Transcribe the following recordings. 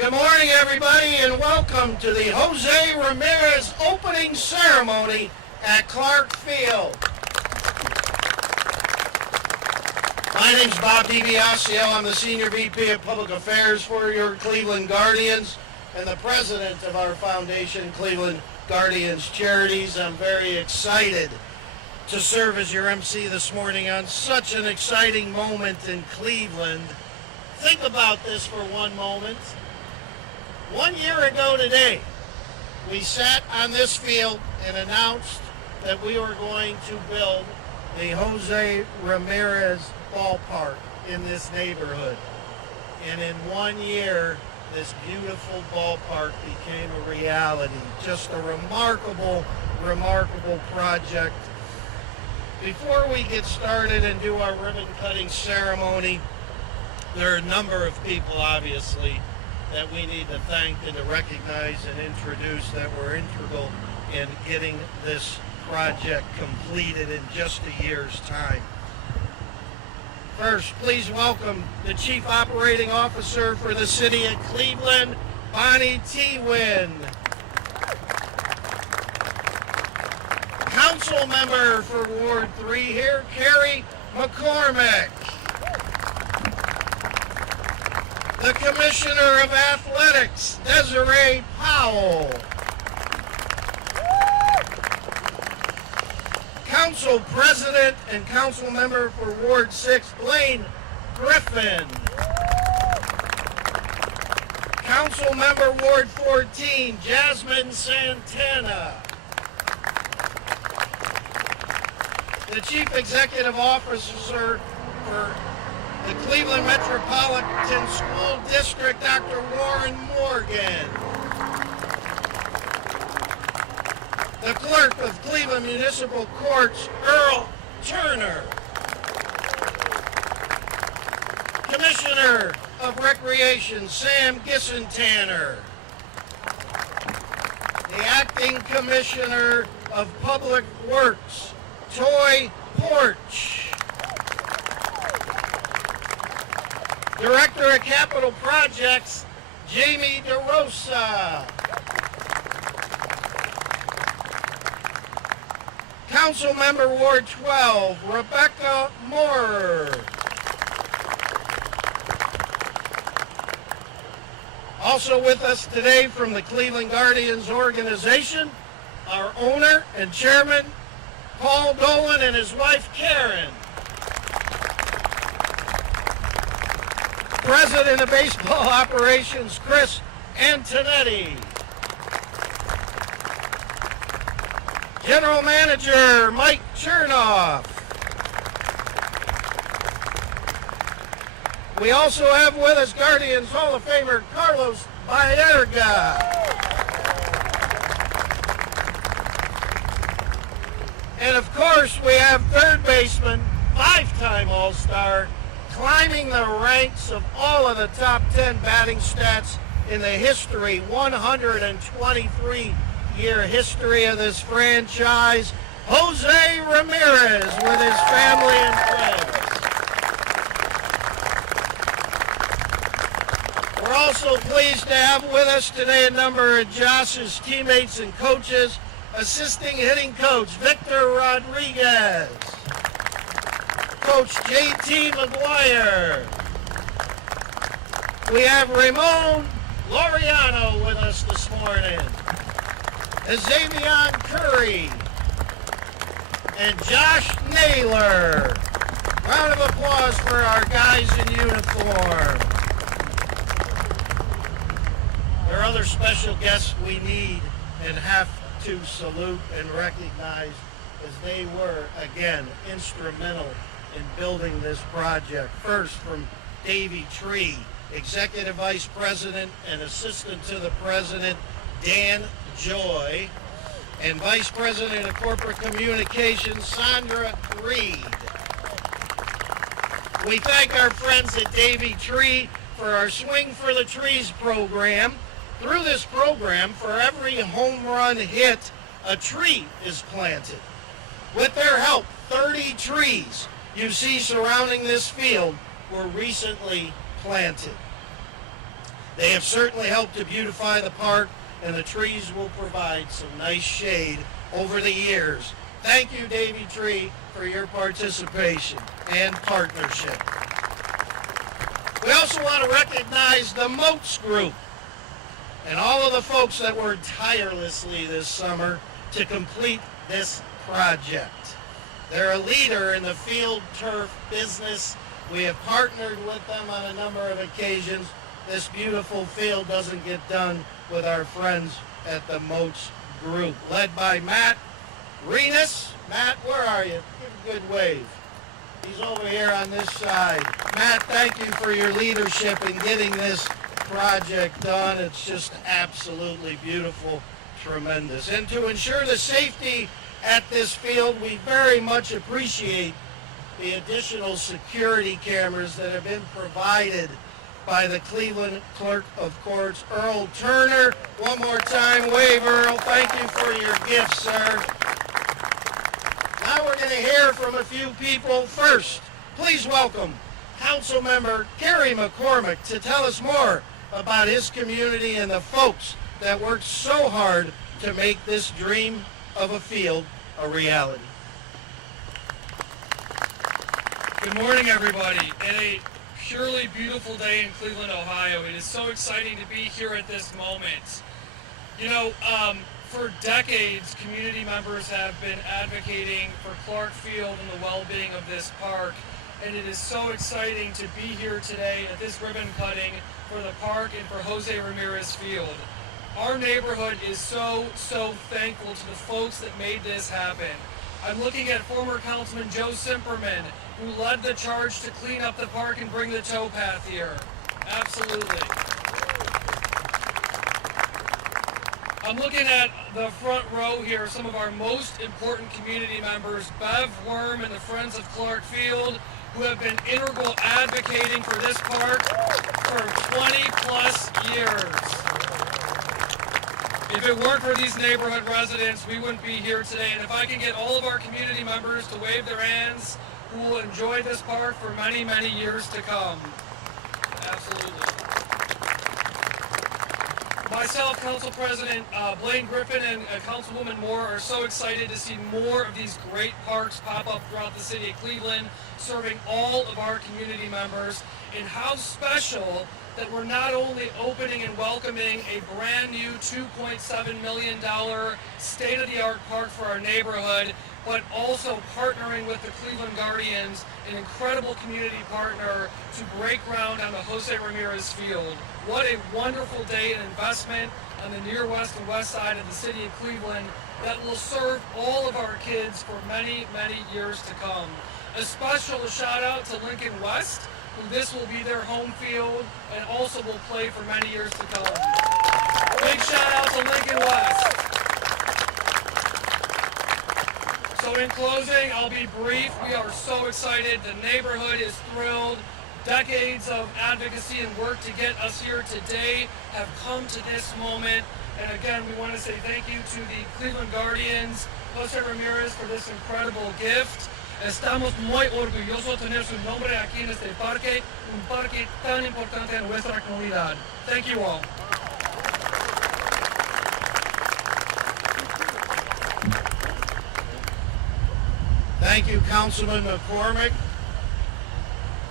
Good morning, everybody, and welcome to the José Ramírez opening ceremony at Clark Field. My name's Bob DiBiasio. I'm the Senior VP of Public Affairs for your Cleveland Guardians and the president of our foundation, Cleveland Guardians Charities. I'm very excited to serve as your MC this morning on such an exciting moment in Cleveland. Think about this for one moment. 1 year ago today, we sat on this field and announced that we were going to build the José Ramírez ballpark in this neighborhood. And in 1 year, this beautiful ballpark became a reality. Just a remarkable, remarkable project. Before we get started and do our ribbon cutting ceremony, there are a number of people, obviously, that we need to thank and to recognize and introduce that were integral in getting this project completed in just a year's time. First, please welcome the Chief Operating Officer for the City of Cleveland, Bonnie T-Win. Council Member for Ward 3 here, Carrie McCormick. The Commissioner of Athletics, Desiree Powell. Council President and Council Member for Ward 6, Blaine Griffin. Council Member Ward 14, Jasmine Santana. The Chief Executive Officer for the Cleveland Metropolitan School District, Dr. Warren Morgan. The Clerk of Cleveland Municipal Courts, Earl Turner. Commissioner of Recreation, Sam Gissentanner. The Acting Commissioner of Public Works, Toy Porch. Director of Capital Projects, Jamie DeRosa. Council Member Ward 12, Rebecca Moore. Also with us today from the Cleveland Guardians organization, our owner and chairman, Paul Dolan, and his wife, Karen. President of Baseball Operations, Chris Antonetti. General Manager, Mike Chernoff. We also have with us Guardians Hall of Famer, Carlos Baerga. And of course, we have third baseman, five-time All-Star, climbing the ranks of all of the top 10 batting stats in the history, 123-year history of this franchise, José Ramírez with his family and friends. We're also pleased to have with us today a number of Josh's teammates and coaches, assisting hitting coach Victor Rodriguez, Coach J.T. McGuire. We have Ramon Laureano with us this morning, Xavier Curry, and Josh Naylor. Round of applause for our guys in uniform. There are other special guests we need and have to salute and recognize, as they were, again, instrumental in building this project. First, from Davey Tree, Executive Vice President and Assistant to the President, Dan Joy, and Vice President of Corporate Communications, Sandra Reed. We thank our friends at Davey Tree for our Swing for the Trees program. Through this program, for every home run hit, a tree is planted. With their help, 30 trees you see surrounding this field were recently planted. They have certainly helped to beautify the park, and the trees will provide some nice shade over the years. Thank you, Davy Tree, for your participation and partnership. We also want to recognize the Moats Group and all of the folks that worked tirelessly this summer to complete this project. They're a leader in the field turf business. We have partnered with them on a number of occasions. This beautiful field doesn't get done with our friends at the Moats Group, led by Matt Ramirez. Matt, where are you? Give a good wave. He's over here on this side. Matt, thank you for your leadership in getting this project done. It's just absolutely beautiful, tremendous. And to ensure the safety at this field, we very much appreciate the additional security cameras that have been provided by the Cleveland Clerk of Courts, Earl Turner. One more time, wave, Earl. Thank you for your gift, sir. Now we're going to hear from a few people. First, please welcome Councilmember Gary McCormick to tell us more about his community and the folks that worked so hard to make this dream of a field a reality. Good morning, everybody. And a purely beautiful day in Cleveland, Ohio. It is so exciting to be here at this moment. You know, for decades, community members have been advocating for Clark Field and the well-being of this park. And it is so exciting to be here today at this ribbon cutting for the park and for José Ramírez Field. Our neighborhood is so thankful to the folks that made this happen. I'm looking at former Councilman Joe Simperman, who led the charge to clean up the park and bring the towpath here. Absolutely. I'm looking at the front row here, some of our most important community members, Bev Worm and the Friends of Clark Field, who have been integral advocating for this park for 20 plus years. If it weren't for these neighborhood residents, we wouldn't be here today. And if I can get all of our community members to wave their hands, who will enjoy this park for many, many years to come. Absolutely. Myself, Council President Blaine Griffin, and Councilwoman Moore are so excited to see more of these great parks pop up throughout the city of Cleveland, serving all of our community members. And how special that we're not only opening and welcoming a brand new $2.7 million state-of-the-art park for our neighborhood, but also partnering with the Cleveland Guardians, an incredible community partner, to break ground on the José Ramírez Field. What a wonderful day and investment on the near west and west side of the city of Cleveland that will serve all of our kids for many, many years to come. A special shout out to Lincoln West, who this will be their home field and also will play for many years to come. Big shout out to Lincoln West. So in closing, I'll be brief. We are so excited. The neighborhood is thrilled. Decades of advocacy and work to get us here today have come to this moment. And again, we want to say thank you to the Cleveland Guardians, José Ramírez, for this incredible gift. Estamos muy orgullosos de tener su nombre aquí en este parque, un parque tan importante en nuestra comunidad. Thank you all. Thank you, Councilman McCormick.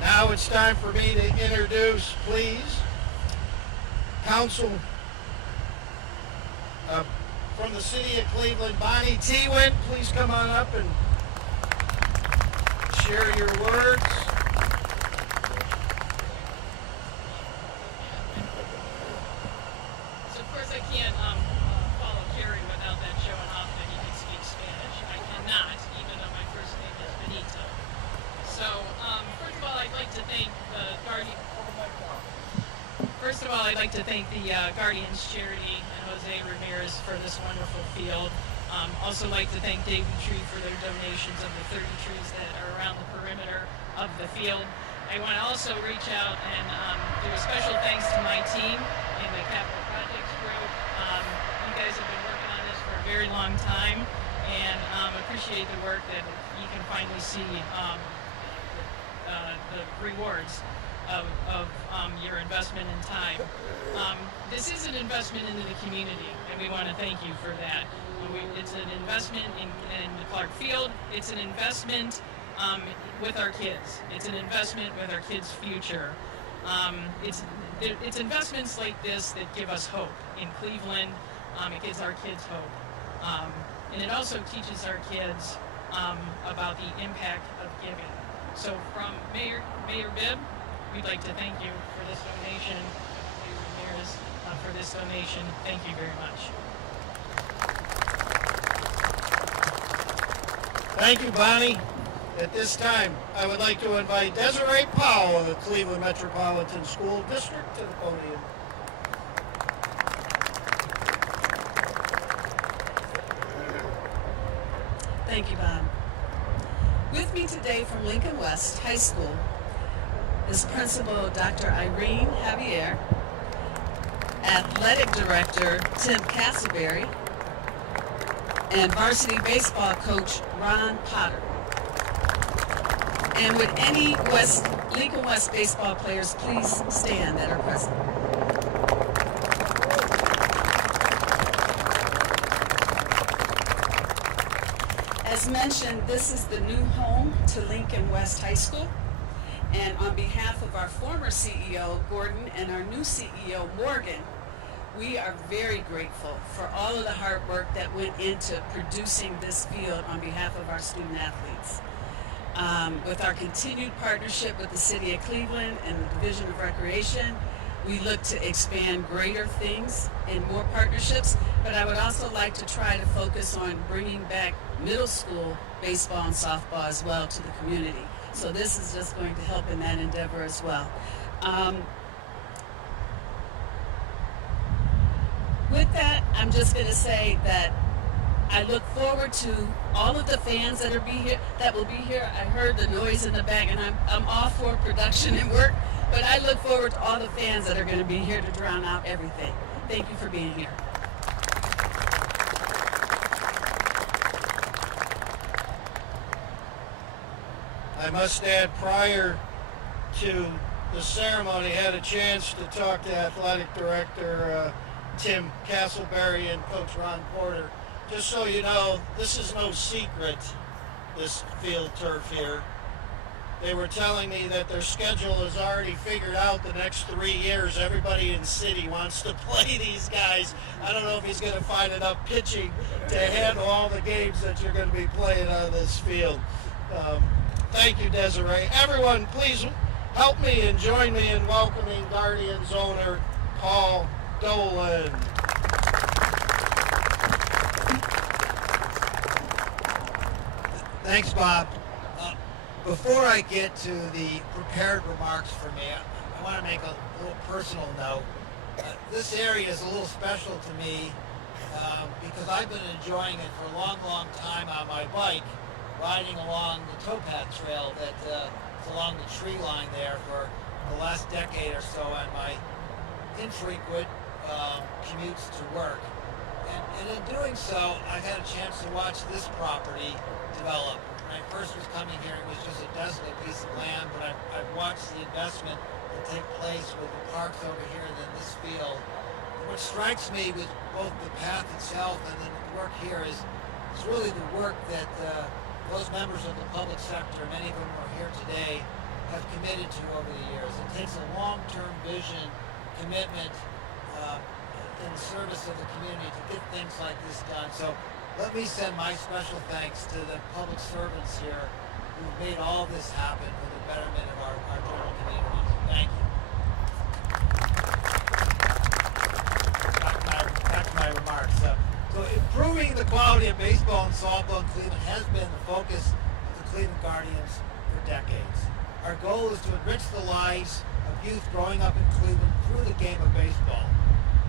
Now it's time for me to introduce, please, Council from the City of Cleveland, Bonnie Tewitt. Please come on up and share your words. So of course I can't follow Kerry without that showing off that he can speak Spanish. I cannot, even though my first name is Benito. So first of all, I'd like to thank the Guardians Charity and José Ramírez for this wonderful field. Also like to thank Davy Tree for their donations of the 30 trees that are around the perimeter of the field. I want to also reach out and do a special thanks to my team in the Capital Projects group. You guys have been working on this for a very long time, and appreciate the work that you can finally see the rewards of your investment in time. this is an investment into the community, and we want to thank you for that. It's an investment in Clark Field. It's an investment with our kids. It's an investment with our kids' future. It's investments like this that give us hope in Cleveland. It gives our kids hope. And it also teaches our kids about the impact of giving. So from Mayor Bibb, we'd like to thank you for this donation. Mayor Ramirez, for this donation. Thank you very much. Thank you, Bonnie. At this time, I would like to invite Desiree Powell of the Cleveland Metropolitan School District to the podium. Thank you, Bob. With me today from Lincoln West High School is Principal Dr. Irene Javier, Athletic Director Tim Castleberry, and Varsity Baseball Coach Ron Potter. And would any Lincoln West baseball players please stand that are present? As mentioned, this is the new home to Lincoln West High School. And on behalf of our former CEO, Gordon, and our new CEO, Morgan, we are very grateful for all of the hard work that went into producing this field on behalf of our student athletes. With our continued partnership with the City of Cleveland and the Division of Recreation, we look to expand greater things and more partnerships, but I would also like to try to focus on bringing back middle school baseball and softball as well to the community. So this is just going to help in that endeavor as well. With that, I'm just going to say that I look forward to all of the fans that will be here. I heard the noise in the back, and I'm all for production and work, but I look forward to all the fans that are going to be here to drown out everything. Thank you for being here. I must add, prior to the ceremony, I had a chance to talk to Athletic Director Tim Castleberry and Coach Ron Porter. Just so you know, this is no secret, this field turf here. They were telling me that their schedule is already figured out the next 3 years. Everybody in the city wants to play these guys. I don't know if he's going to find enough pitching to handle all the games that you're going to be playing on this field. Thank you, Desiree. Everyone, please help me and join me in welcoming Guardians owner Paul Dolan. Thanks, Bob. Before I get to the prepared remarks for me, I want to make a little personal note. This area is a little special to me because I've been enjoying it for a long, long time on my bike, riding along the towpath trail that is along the tree line there for the last decade or so on my infrequent commutes to work. And in doing so, I've had a chance to watch this property develop. When I first was coming here, it was just a desolate piece of land, but I've watched the investment that take place with the parks over here and then this field. And what strikes me with both the path itself and then the work here is really the work that those members of the public sector, many of them who are here today, have committed to over the years. It takes a long-term vision, commitment in service of the community to get things like this done. So let me send my special thanks to the public servants here who've made all this happen for the betterment of our general communities. Thank you. Back to my remarks. So improving the quality of baseball and softball in Cleveland has been the focus of the Cleveland Guardians for decades. Our goal is to enrich the lives of youth growing up in Cleveland through the game of baseball.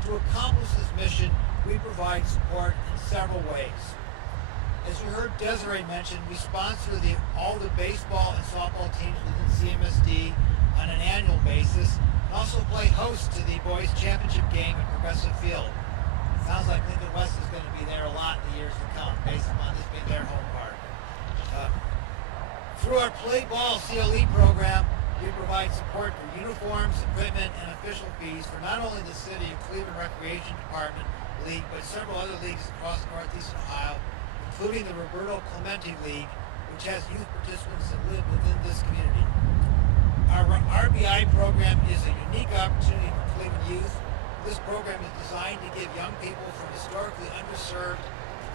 To accomplish this mission, we provide support in several ways. As you heard Desiree mention, we sponsor all the baseball and softball teams within CMSD on an annual basis, and also play host to the boys' championship game at Progressive Field. Sounds like Lincoln West is going to be there a lot in the years to come, based upon this being their home park. Through our Play Ball CLE program, We provide support for uniforms, equipment, and official fees for not only the City of Cleveland Recreation Department League, but several other leagues across Northeastern Ohio, including the Roberto Clemente League, which has youth participants that live within this community. Our RBI program is a unique opportunity for Cleveland youth. This program is designed to give young people from historically underserved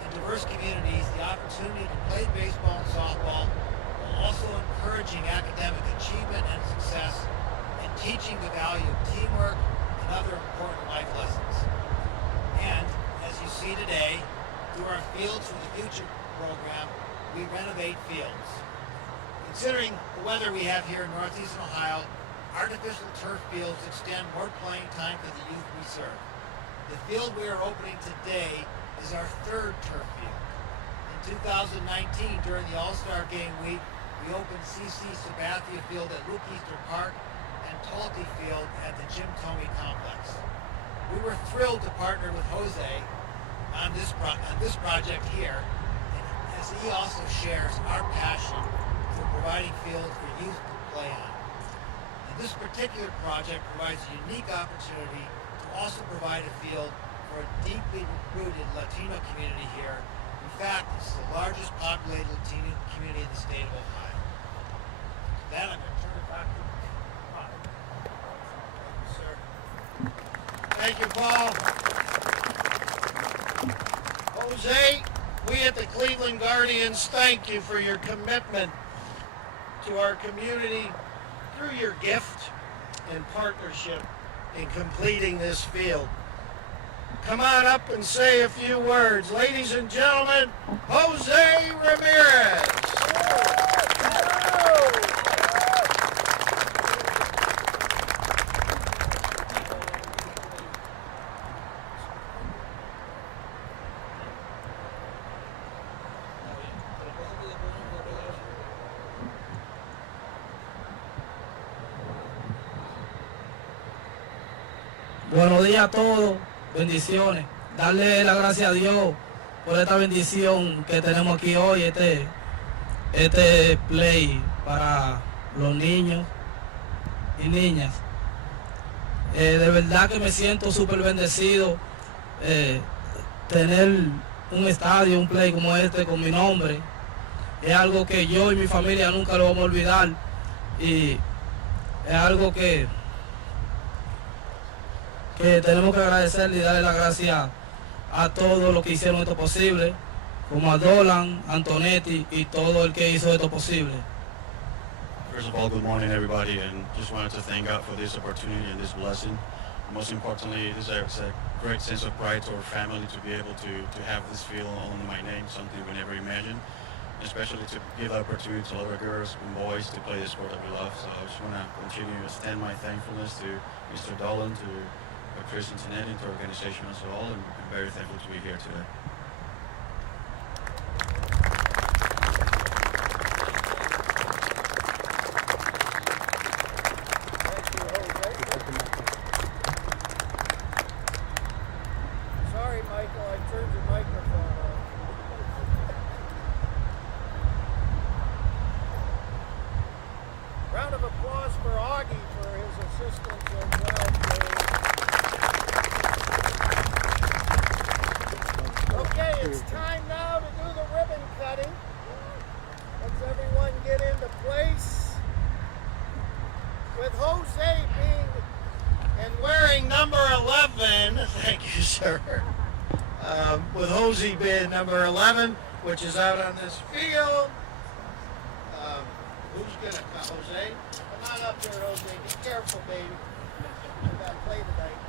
and diverse communities the opportunity to play baseball and softball, while also encouraging academic achievement and success and teaching the value of teamwork and other important life lessons. And as you see today, through our Fields for the Future program, we renovate fields. Considering the weather we have here in Northeastern Ohio, artificial turf fields extend more playing time for the youth we serve. The field we are opening today is our third turf field. In 2019, during the All-Star Game Week, we opened C.C. Sabathia Field at Luke Easter Park and Talty Field at the Jim Thome Complex. We were thrilled to partner with Jose on this project here, and as he also shares our passion for providing fields for youth to play on. And this particular project provides a unique opportunity to also provide a field for a deeply rooted Latino community here. In fact, it's the largest populated Latino community in the state of Ohio. With that, I'm going to turn it back to Paul. Thank you, sir. Thank you, Paul. Jose, we at the Cleveland Guardians thank you for your commitment to our community through your gift and partnership in completing this field. Come on up and say a few words. Ladies and gentlemen, Jose Ramirez. Buenos días a todos, bendiciones. Darle la gracia a Dios por esta bendición que tenemos aquí hoy, este play para los niños y niñas. De verdad que me siento súper bendecido tener un estadio, un play como este con mi nombre. Es algo que yo y mi familia nunca lo vamos a olvidar y es algo que tenemos que agradecerle y darle las gracias a todos los que hicieron esto posible, como a Dolan, Antonetti y todo el que hizo esto posible. First of all, good morning, everybody, and just wanted to thank God for this opportunity and this blessing. Most importantly, this is a great sense of pride to our family to be able to have this field under my name, something we never imagined, especially to give the opportunity to other girls and boys to play the sport that we love. So I just want to continue to extend my thankfulness to Mr. Dolan, to Chris Antonetti, to the organization as well, and I'm very thankful to be here today. Sorry, Michael, I turned your microphone on. Round of applause for Augie for his assistance as well. Okay, it's time now to do the ribbon cutting. Let's everyone get into place. With Jose being and wearing number 11, thank you, sir. With Jose being number 11, which is out on this field. Who's gonna cut, Jose? Come on up here, Jose. Be careful, baby. We gotta play tonight.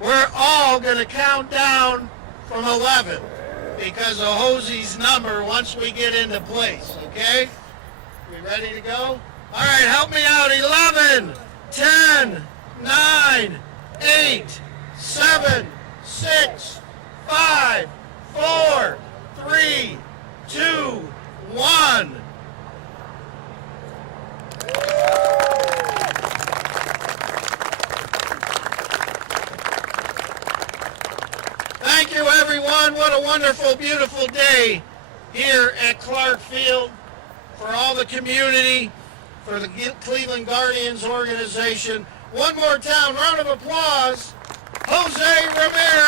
We're all gonna count down from 11 because of Jose's number once we get into place, okay? We ready to go? All right, help me out. 11, 10, 9, 8, 7, 6, 5, 4, 3, 2, 1. Thank you, everyone. What a wonderful, beautiful day here at Clark Field. for all the community, for the Cleveland Guardians organization. One more time, round of applause, José Ramírez.